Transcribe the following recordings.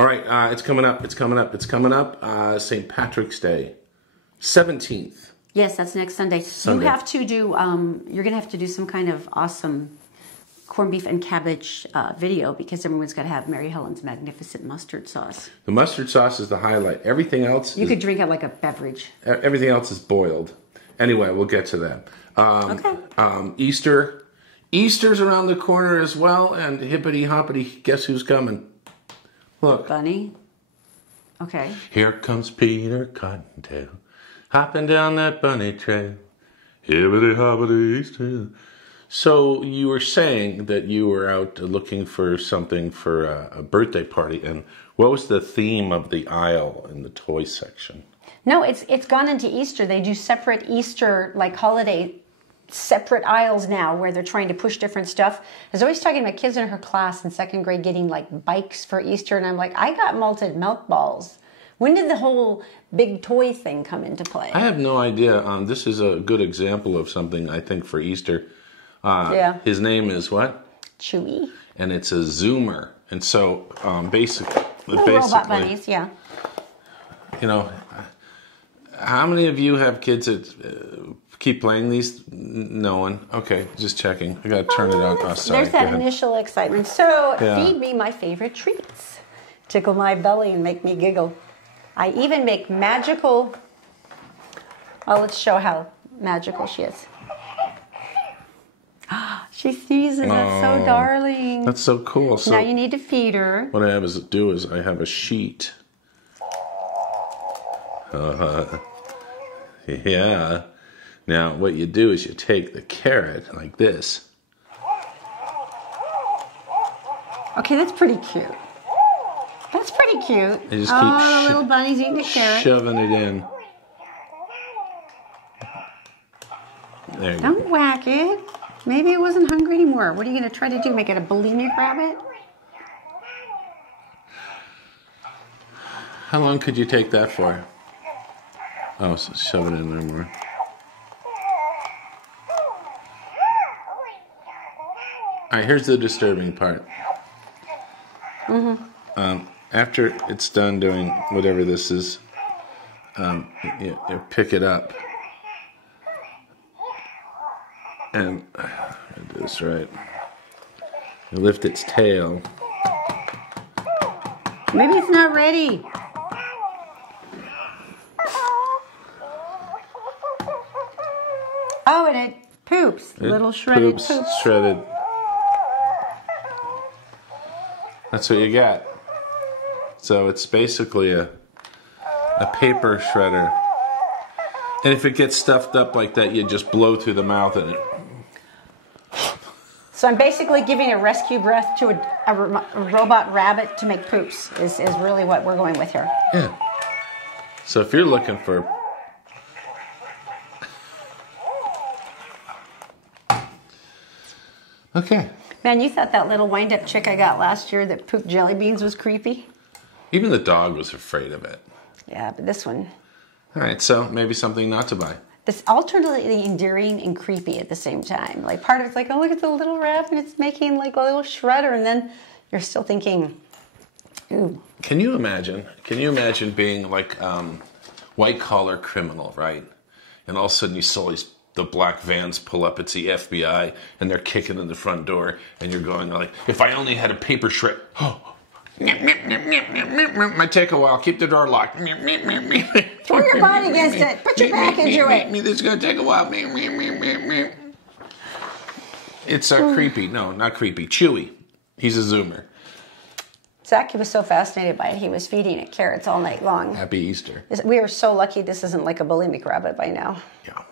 All right, it's coming up. It's coming up. It's coming up. St. Patrick's Day, 17th. Yes, that's next Sunday. You have to do. You're going to have to do some kind of awesome corned beef and cabbage video because everyone's got to have Mary Helen's magnificent mustard sauce. The mustard sauce is the highlight. Everything else you could drink it like a beverage. Everything else is boiled. Anyway, we'll get to that. Okay. Easter's around the corner as well, and hippity hoppity, guess who's coming? Look. Bunny. Okay. Here comes Peter Cottontail, hopping down that bunny trail. Hippity hoppity Easter. So you were saying that you were out looking for something for a birthday party, and what was the theme of the aisle in the toy section? No, it's gone into Easter. They do separate Easter, like holiday, separate aisles now where they're trying to push different stuff. I was always talking about kids in her class in second grade getting like bikes for Easter, and I'm like, I got malted milk balls. When did the whole big toy thing come into play? I have no idea. This is a good example of something I think for Easter. Yeah. His name is what? Chewy. And it's a Zoomer. And so basically, robot bunnies, yeah. You know, how many of you have kids that keep playing these? No one. Okay, just checking. I gotta turn it out. Oh, sorry. There's that initial excitement. So feed me my favorite treats. Tickle my belly and make me giggle. I even make magical. Oh, let's show how magical she is. She sneezes. That's so darling. That's so cool. So now you need to feed her. What I have is I have a sheet. Yeah. Now what you do is you take the carrot like this. Okay, that's pretty cute. That's pretty cute. I just keep the little bunny's eating the carrot. Shoving it in. There you go. Don't whack it. Maybe it wasn't hungry anymore. What are you going to try to do? Make it a bulimic rabbit? How long could you take that for? Oh, so shove it in there more. All right, here's the disturbing part. After it's done doing whatever this is, you pick it up. And I do this right. You lift its tail. Maybe it's not ready. Oh, and it poops. Little shredded poops. Shredded. That's what you got. So it's basically a paper shredder. And if it gets stuffed up like that, you just blow through the mouth and it. So I'm basically giving a rescue breath to a robot rabbit to make poops is really what we're going with here. Yeah. So if you're looking for... Okay. Man, you thought that little wind-up chick I got last year that pooped jelly beans was creepy? Even the dog was afraid of it. Yeah, but this one... All right, so maybe something not to buy. It's alternately endearing and creepy at the same time. Like part of it's like, oh, look at the little rabbit, it's making like a little shredder, and then you're still thinking, ooh. Can you imagine being like white collar criminal, right? And all of a sudden you saw the black vans pull up, it's the FBI, and they're kicking in the front door, and you're going like, if I only had a paper shred, might take a while. Keep the door locked. Throw your body against it. Put your back into it. This is going to take a while. It's creepy. No, not creepy. Chewy. He's a Zoomer. Zach was so fascinated by it, he was feeding it carrots all night long. Happy Easter. We are so lucky this isn't like a bulimic rabbit by now. Yeah.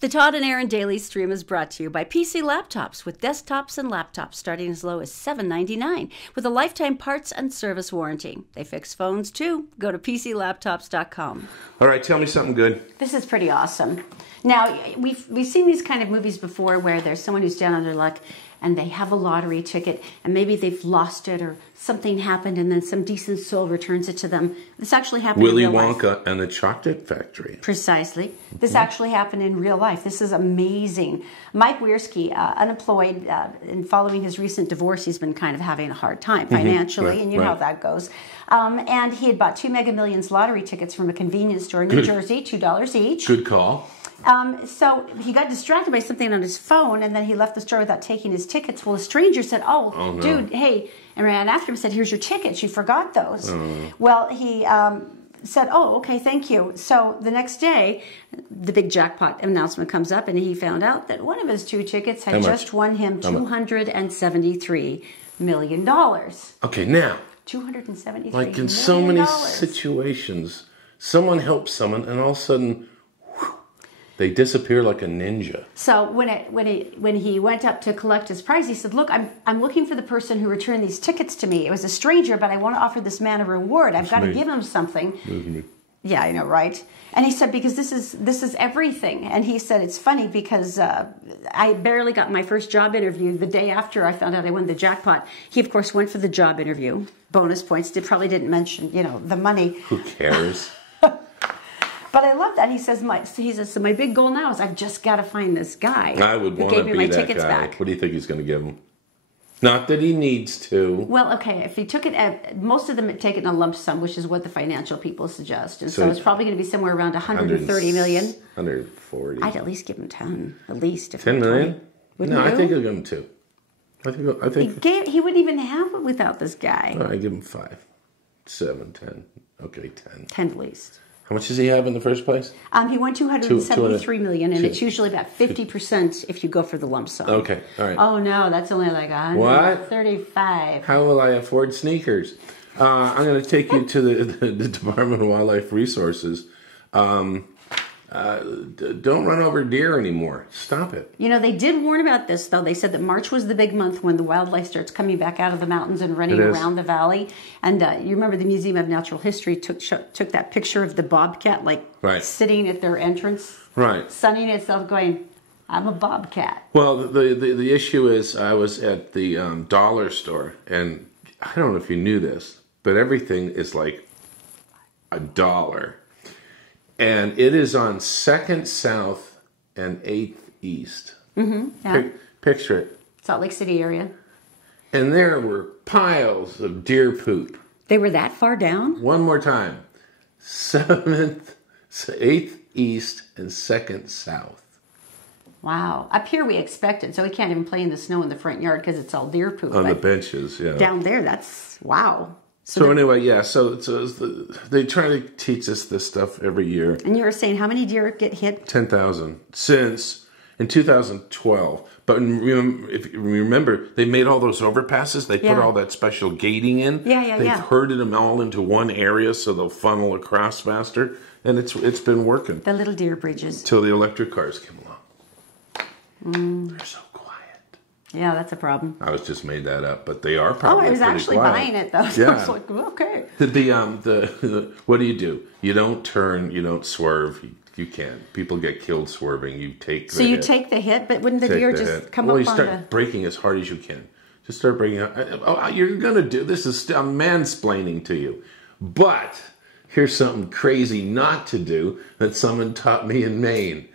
The Todd and Erin Daily Stream is brought to you by PC Laptops, with desktops and laptops starting as low as $7.99 with a lifetime parts and service warranty. They fix phones too. Go to PCLaptops.com. All right, tell me something good. This is pretty awesome. Now, we've seen these kind of movies before where there's someone who's down on their luck and they have a lottery ticket, and maybe they've lost it or something happened, and then some decent soul returns it to them. This actually happened Willy in real life. Wonka and the Chocolate Factory. Precisely. This actually happened in real life. This is amazing. Mike Wiersky, unemployed, and following his recent divorce, he's been kind of having a hard time financially, Right, and you know how that goes. And he had bought 2 Mega Millions lottery tickets from a convenience store in New Jersey, $2 each. Good call. So he got distracted by something on his phone, and then he left the store without taking his tickets. Well, a stranger said, "Oh, no. dude, hey," and ran after him and said, "Here's your tickets. You forgot those." Well, he said, "Oh, okay, thank you." So the next day, the big jackpot announcement comes up, and he found out that one of his 2 tickets had just won him $273 million. Okay, now, $273 like in million. so many situations, someone helps someone, and all of a sudden, they disappear like a ninja. So when he went up to collect his prize, he said, "Look, I'm looking for the person who returned these tickets to me. It was a stranger, but I want to offer this man a reward. I've got to give him something." Yeah, I know, right? And he said, "Because this is everything." And he said, "It's funny because I barely got my first job interview the day after I found out I won the jackpot." He, of course, went for the job interview. Bonus points. Probably didn't mention, the money. Who cares? But I love that. He says, so my big goal now is I've just got to find this guy. I would who want gave to me be my that tickets guy. back. What do you think he's going to give him? Not that he needs to. Well, okay, if he took it most of them take it in a lump sum, which is what the financial people suggest. And so it's probably going to be somewhere around 130 million. 140. I'd at least give him 10, at least. 10 million? Wouldn't No, you? I think I'll give him 2. I think He wouldn't even have it without this guy. I give him 5, 7, 10. Okay, 10. 10 at least. How much does he have in the first place? He won 273 million, and it's usually about 50% if you go for the lump sum. Okay, all right. Oh no, that's only like 135. How will I afford sneakers? I'm going to take you to the Department of Wildlife Resources. Don't run over deer anymore. Stop it. They did warn about this, though. They said that March was the big month when the wildlife starts coming back out of the mountains and running around the valley. And you remember the Museum of Natural History took that picture of the bobcat, sitting at their entrance, sunning itself, going, "I'm a bobcat." Well, the issue is I was at the dollar store, and I don't know if you knew this, but everything is like $1. And it is on 2nd South and 8th East. Yeah. Picture it. Salt Lake City area. And there were piles of deer poop. They were that far down? One more time. 7th, 8th East, and 2nd South. Wow. Up here we expect it, so we can't even play in the snow in the front yard because it's all deer poop. On the benches, yeah. Down there, that's, wow. So anyway, yeah, so they try to teach us this stuff every year. And you were saying how many deer get hit? 10,000 since in 2012. But if you remember, they made all those overpasses. They put all that special gating in. They've herded them all into one area so they'll funnel across faster. And it's been working. The little deer bridges. Till the electric cars came along. They're so quiet. Yeah, that's a problem. I was just made that up, but they are probably I was pretty actually quiet. buying it though. So I was like, okay. What do? You don't turn, you don't swerve. You can't. People get killed swerving. You take the hit. So you take the hit, but wouldn't the deer just come up on the... Well, you start braking as hard as you can. Just start braking. You're going to do... This is... I'm mansplaining to you. But here's something crazy not to do that someone taught me in Maine.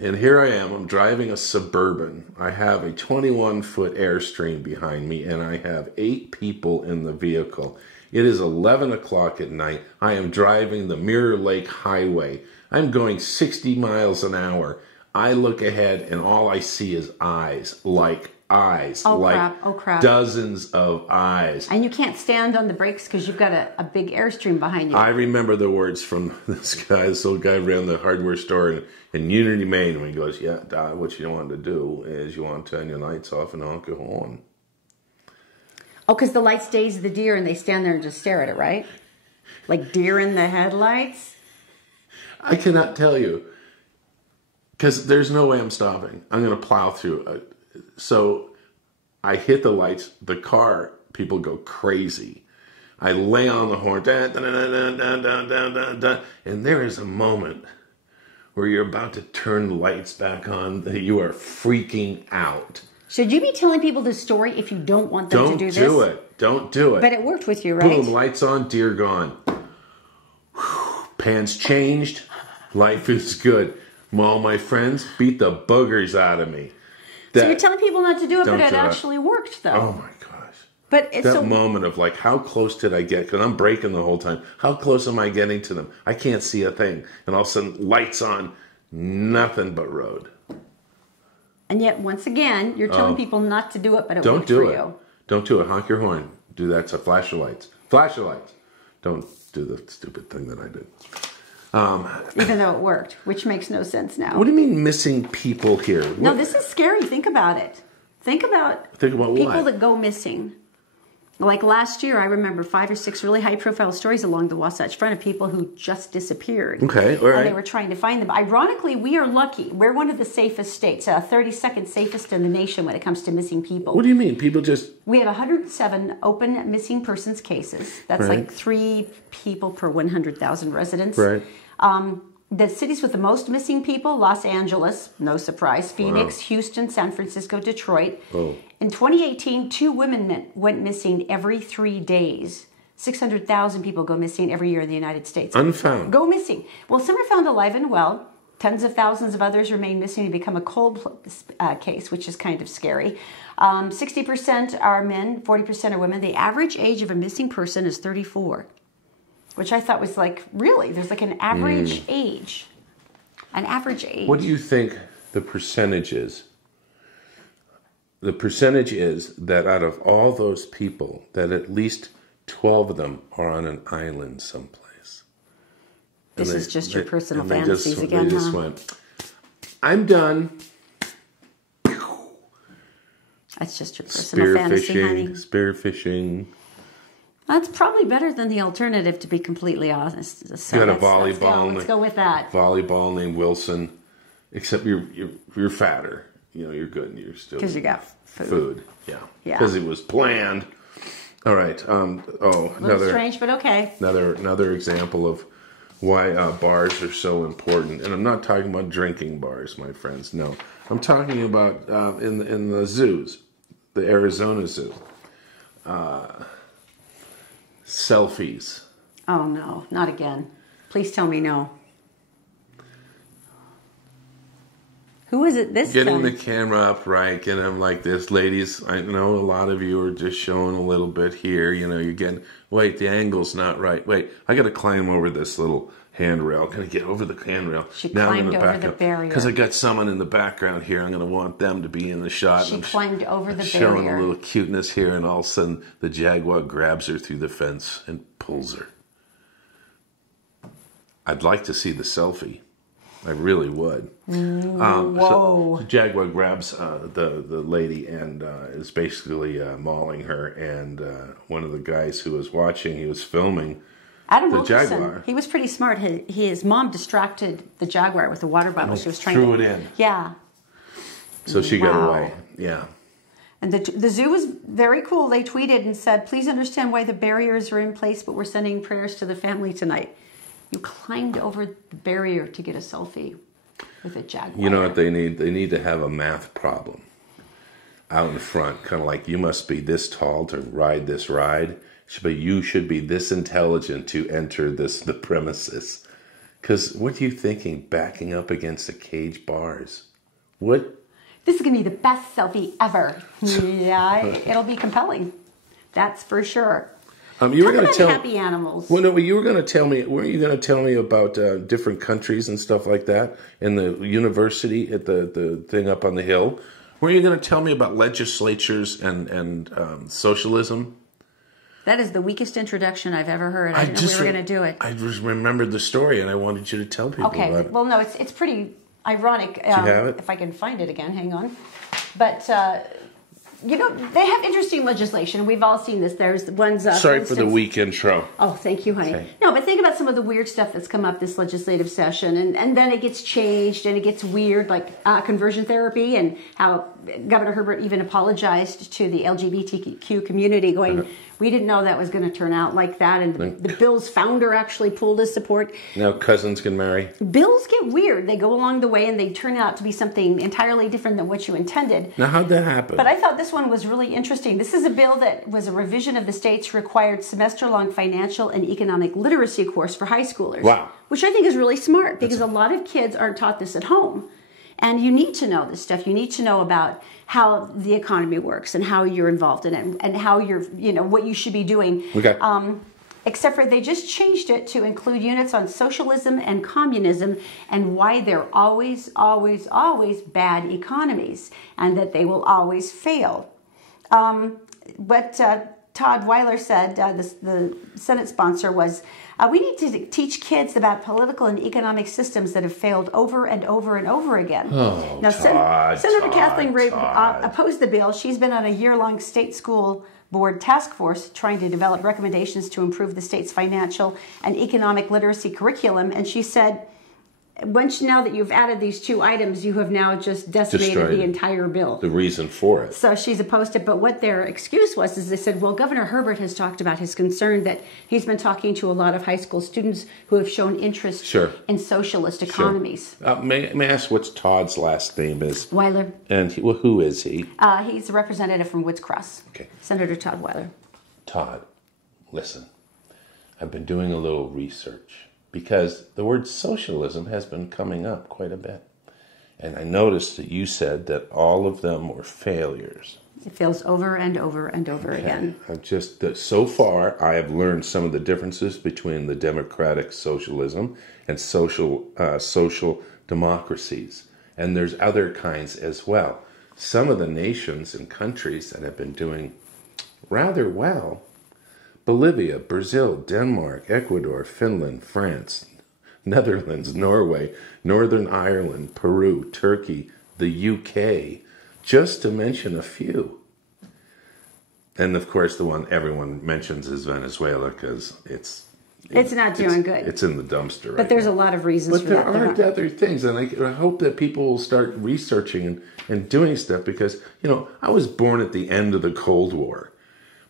And here I am. I'm driving a Suburban. I have a 21-foot Airstream behind me, and I have 8 people in the vehicle. It is 11 o'clock at night. I am driving the Mirror Lake Highway. I'm going 60 miles an hour. I look ahead, and all I see is eyes, like eyes. Oh, like crap. Oh, crap. Dozens of eyes. And you can't stand on the brakes because you've got a big Airstream behind you. I remember the words from this old guy around the hardware store in Unity, Maine, when he goes, "Yeah, Todd, what you want to do is you want to turn your lights off and honk your horn." Oh, because the lights daze the deer and they stand there and just stare at it, right? Like deer in the headlights? I cannot tell you. Because there's no way I'm stopping. I'm going to plow through. So I hit the lights. The car, people go crazy. I lay on the horn. And there is a moment where you're about to turn the lights back on that you are freaking out. Should you be telling people this story if you don't want them to do this? Don't do it. Don't do it. But it worked with you, right? Boom, lights on, deer gone. Whew, pants changed. Life is good. All my friends beat the boogers out of me. So you're telling people not to do it, but it do it. actually worked, though. Oh, my gosh. But it's that moment of like, how close did I get? Because I'm braking the whole time. How close am I getting to them? I can't see a thing. And all of a sudden, lights on, nothing but road. And yet, once again, you're telling people not to do it, but it Don't worked do for it. you. Don't do it. Honk your horn. Do that to flash your lights. Flash your lights. Don't do the stupid thing that I did. Even though it worked, which makes no sense now. What do you mean missing people here? No, this is scary. Think about it. Think about people what? That go missing. Like last year, I remember 5 or 6 really high-profile stories along the Wasatch Front of people who just disappeared. Okay, all right. And they were trying to find them. Ironically, we are lucky. We're one of the safest states, 32nd safest in the nation when it comes to missing people. What do you mean? People just... We have 107 open missing persons cases. That's like 3 people per 100,000 residents. Right. The cities with the most missing people, Los Angeles, no surprise, Phoenix, Houston, San Francisco, Detroit. Oh. In 2018, 2 women went missing every 3 days. 600,000 people go missing every year in the United States. Unfound. Go missing. Well, some are found alive and well. Tens of thousands of others remain missing and become a cold case, which is kind of scary. 60% are men, 40% are women. The average age of a missing person is 34. Which I thought was like, really, there's like an average age. An average age. What do you think the percentage is? The percentage is that out of all those people, that at least 12 of them are on an island someplace. This is just your personal fantasies again, They just went, I'm done. That's just your personal fantasy, honey. Spearfishing. That's probably better than the alternative, to be completely honest. So you got a volleyball. Let's go with that. Volleyball named Wilson. Except you're fatter. You know, you're good. And you're still... Because you got food. Yeah. Yeah. Because it was planned. All right. Little strange, but okay. Another example of why bars are so important. And I'm not talking about drinking bars, my friends. No. I'm talking about in the zoos. The Arizona Zoo. Selfies. Oh, no. Not again. Please tell me no. Who is it this Getting time? the camera up right, getting them like this. Ladies, I know a lot of you are just showing a little bit here. You know, you're getting, wait, the angle's not right. Wait, I got to climb over this little handrail. Can I get over the handrail? She climbed over the barrier. Because I got someone in the background here. I'm going to want them to be in the shot. She climbed over the barrier. Showing a little cuteness here, and all of a sudden the jaguar grabs her through the fence and pulls her. I'd like to see the selfie. I really would. Whoa. So Jaguar grabs the lady and is basically mauling her. And one of the guys who was watching, he was filming Adam the Wilkerson, jaguar. He was pretty smart. His mom distracted the jaguar with a water bottle. She was trying threw it in. Yeah. So she got away. Yeah. And the zoo was very cool. They tweeted and said, please understand why the barriers are in place, but we're sending prayers to the family tonight. You climbed over the barrier to get a selfie with a jaguar. You know what they need? They need to have a math problem out in front. Kind of like, you must be this tall to ride this ride, but you should be this intelligent to enter the premises. Because what are you thinking, backing up against the cage bars? What? This is going to be the best selfie ever. Yeah, it'll be compelling. That's for sure. You were going to tell happy animals. Well, no, you were going to tell me. Weren't you going to tell me about different countries and stuff like that in the university at the thing up on the hill? Weren't you going to tell me about legislatures and socialism? That is the weakest introduction I've ever heard. I didn't know we were going to do it. I just remembered the story, and I wanted you to tell people about it. Well, no, it's pretty ironic. Do you have it? If I can find it again, hang on. But you know, they have interesting legislation. We've all seen this. There's ones. Sorry for the weak intro. Oh, thank you, honey. Okay. No, but think about some of the weird stuff that's come up this legislative session, and then it gets changed and it gets weird, like conversion therapy, and how Governor Herbert even apologized to the LGBTQ community, going, We didn't know that was going to turn out like that. And the bill's founder actually pulled his support. Now cousins can marry. Bills get weird. They go along the way and they turn out to be something entirely different than what you intended. Now how'd that happen? But I thought this one was really interesting. This is a bill that was a revision of the state's required semester-long financial and economic literacy course for high schoolers. Wow. Which I think is really smart because a lot of kids aren't taught this at home. And you need to know this stuff. You need to know about how the economy works and how you're involved in it and how you're, what you should be doing. Okay. Except for they just changed it to include units on socialism and communism and why they're always, always, always bad economies and that they will always fail. But Todd Weiler said, the Senate sponsor, was we need to teach kids about political and economic systems that have failed over and over and over again. Oh, now, Senator Kathleen Ray opposed the bill. She's been on a year-long state school board task force trying to develop recommendations to improve the state's financial and economic literacy curriculum. And she said, now that you've added these two items, you have now just decimated the entire bill. The reason for it. So she's opposed to it. But what their excuse was is they said, well, Governor Herbert has talked about his concern that he's been talking to a lot of high school students who have shown interest in socialist economies. May I ask what Todd's last name is? Weiler. And who is he? He's a representative from Woods Cross. Okay. Senator Todd Weiler. Todd, listen. I've been doing a little research, because the word socialism has been coming up quite a bit. And I noticed that you said that all of them were failures. It fails over and over and over again. So far, I have learned some of the differences between the democratic socialism and social democracies. And there's other kinds as well. Some of the nations and countries that have been doing rather well: Bolivia, Brazil, Denmark, Ecuador, Finland, France, Netherlands, Norway, Northern Ireland, Peru, Turkey, the UK, just to mention a few. And of course, the one everyone mentions is Venezuela, because it's not doing good. It's in the dumpster. But there's a lot of reasons for that. But there aren't other things, and I hope that people will start researching and doing stuff, because I was born at the end of the Cold War.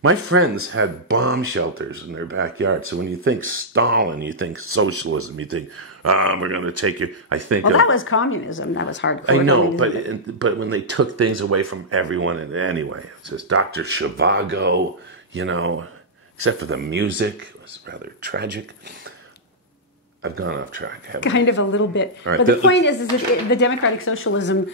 My friends had bomb shelters in their backyard. So when you think Stalin, you think socialism, you think, we're going to take you. I think. Well, that was communism. That was hardcore. I know, but when they took things away from everyone, and anyway, it's just Dr. Zhivago, except for the music, it was rather tragic. I've gone off track. Kind of a little bit. Right, but the point is that the democratic socialism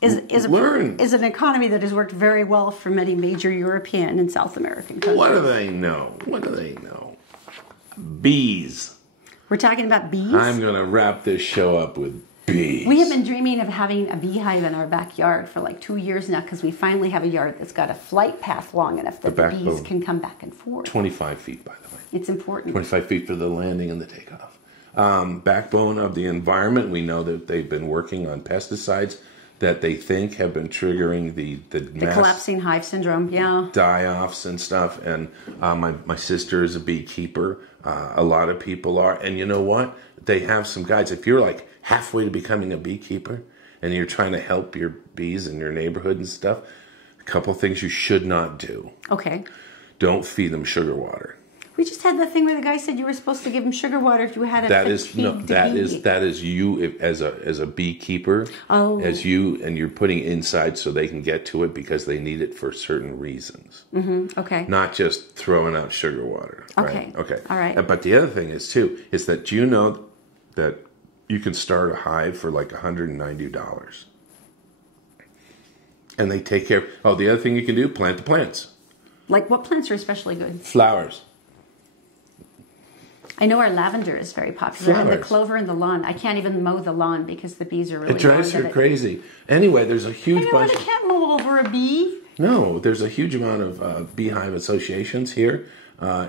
is an economy that has worked very well for many major European and South American countries. What do they know? Bees. We're talking about bees? I'm going to wrap this show up with bees. We have been dreaming of having a beehive in our backyard for like 2 years now, because we finally have a yard that's got a flight path long enough that the bees can come back and forth. 25 feet, by the way. It's important. 25 feet for the landing and the takeoff. Backbone of the environment, we know that they've been working on pesticides that they think have been triggering the mass collapsing hive syndrome, die-offs and stuff. And my sister is a beekeeper. A lot of people are. And you know what? They have some guides. If you're like halfway to becoming a beekeeper and you're trying to help your bees in your neighborhood and stuff, a couple things you should not do. Okay. Don't feed them sugar water. We just had the thing where the guy said you were supposed to give him sugar water if you had a that is you as a beekeeper. Oh. As you, and you're putting inside so they can get to it because they need it for certain reasons. Mm-hmm. Okay. Not just throwing out sugar water. Right? Okay. All right. But the other thing is that do you know that you can start a hive for like $190, and they take care. Oh, the other thing you can do: plant the plants. Like what plants are especially good? Flowers. I know our lavender is very popular, Flowers. and the clover and the lawn. I can't even mow the lawn because the bees are really. It drives her crazy. Anyway, there's a huge bunch. I can't mow over a bee. No, there's a huge amount of beehive associations here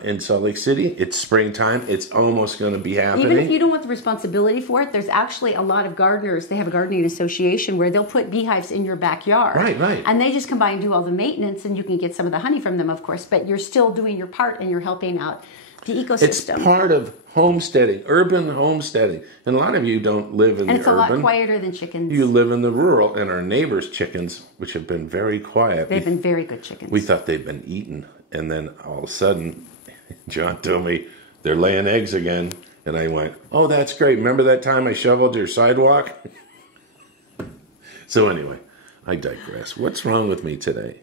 in Salt Lake City. It's springtime. It's almost going to be happening. Even if you don't want the responsibility for it, there's actually a lot of gardeners. They have a gardening association where they'll put beehives in your backyard. Right. And they just come by and do all the maintenance, and you can get some of the honey from them, of course. But you're still doing your part, and you're helping out the ecosystem. It's part of homesteading, urban homesteading. And a lot of you don't live in the urban. And it's a lot quieter than chickens. You live in the rural, and our neighbors' chickens, which have been very quiet. They've been very good chickens. We thought they'd been eaten, And then all of a sudden, John told me they're laying eggs again. And I went, oh, that's great. Remember that time I shoveled your sidewalk? So anyway, I digress. What's wrong with me today?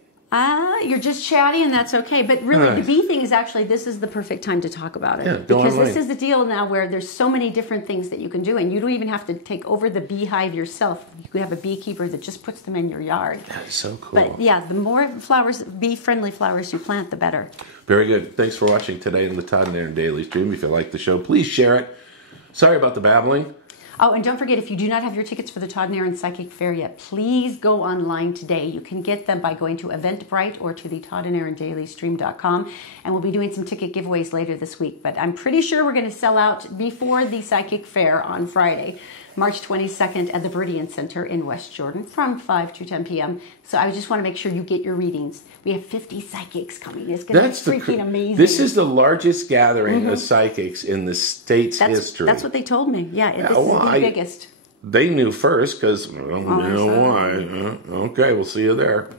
You're just chatty, and that's okay. But really, the bee thing is actually, this is the perfect time to talk about it. Yeah, because this is the deal now where there's so many different things that you can do, and you don't even have to take over the beehive yourself. You could have a beekeeper that just puts them in your yard. That's so cool. But yeah, the more flowers, bee-friendly flowers you plant, the better. Very good. Thanks for watching today in the Todd and Erin Daily Stream. If you like the show, please share it. Sorry about the babbling. Oh, and don't forget, if you do not have your tickets for the Todd and Erin Psychic Fair yet, please go online today. You can get them by going to Eventbrite or to the Todd and Erin DailyStream.com. And we'll be doing some ticket giveaways later this week. But I'm pretty sure we're going to sell out before the Psychic Fair on Friday, March 22nd at the Veridian Center in West Jordan from 5 to 10 p.m. So I just want to make sure you get your readings. We have 50 psychics coming. It's going to be freaking amazing. This is the largest gathering of psychics in the state's history. That's what they told me. Yeah, this is the biggest. They knew first because, you know why. Okay, we'll see you there.